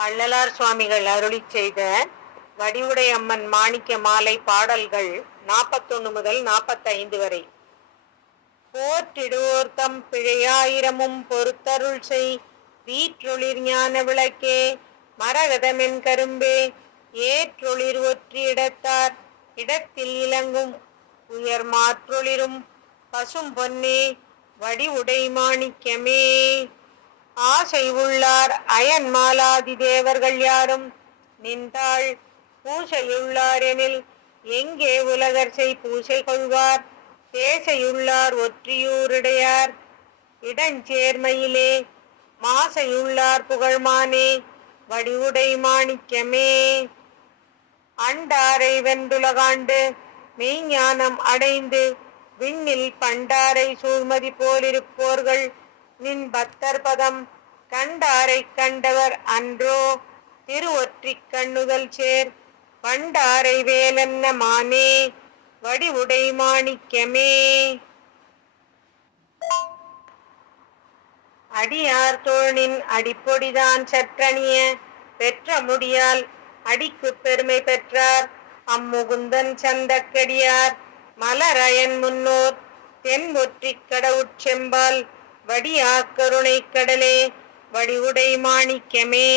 சுவாமிகள் அருளி செய்த வடிவுடை அம்மன் மாணிக்க மாலை பாடல்கள் நாற்பத்தொன்னு முதல் நாற்பத்தைந்து வரை. போற்றிடுவோர் தம் பிழையாயிரமும் பொறுத்தருள் செய் வீற்றொளிர் ஞான விளக்கே மரகதமென் கரும்பே ஏற்றொளிர் ஒற்றி இடத்தார் இடத்தில் இலங்கும் உயர் மாற்றொளிரும் பசும் பொன்னே வடிவுடை மாணிக்கமே. ஆசை உள்ளார் அயன் மாலாதி தேவர்கள் யாரும்? நின்றாள் பூசையுள்ளார் எனில் எங்கே உலகர்சை பூசை கொள்வார்? தேசையுள்ளார் ஒற்றியூருடையார். இடஞ்சேர்மையிலே மாசையுள்ளார் புகழ்மானே வடிவுடை மாணிக்கமே. அண்டாரை வெண்டுலகாண்டு மெய்ஞானம் அடைந்து விண்ணில் பண்டாரை சூழ்மதி போலிருப்போர்கள். நின் பக்தர் பதம் கண்டாரை கண்டவர் அன்றோ. திருவொற்றிக் கண்ணுதல் சேர் பண்டாரை வேலன்ன மானே. வடிவுடை மாணிக்கமே. அடியார் தோழின் அடிப்பொடிதான் சற்றணிய பெற்ற முடியால் அடிக்கு பெருமை பெற்றார். அம்முகுந்தன் சந்தக்கடியார் மலரயன் முன்னோர் தென் ஒற்றிக் கடவுட்செம்பால் வடியா கருணை கடலே வடிவுடை மாணிக்கமே.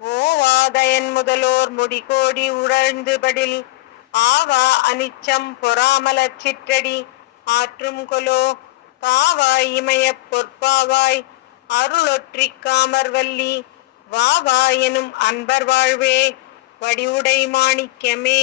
ஓவாதயன் முதலோர் முடிகோடி உழழ்ந்துபடில் ஆவா அனிச்சம் பொறாமலச் சிற்றடி ஆற்றும் கொலோ காவாய் இமயப் பொற்பாவாய் அருளொற்றி காமர்வல்லி வாவா எனும் அன்பர் வாழ்வே வடிவுடை மாணிக்கமே.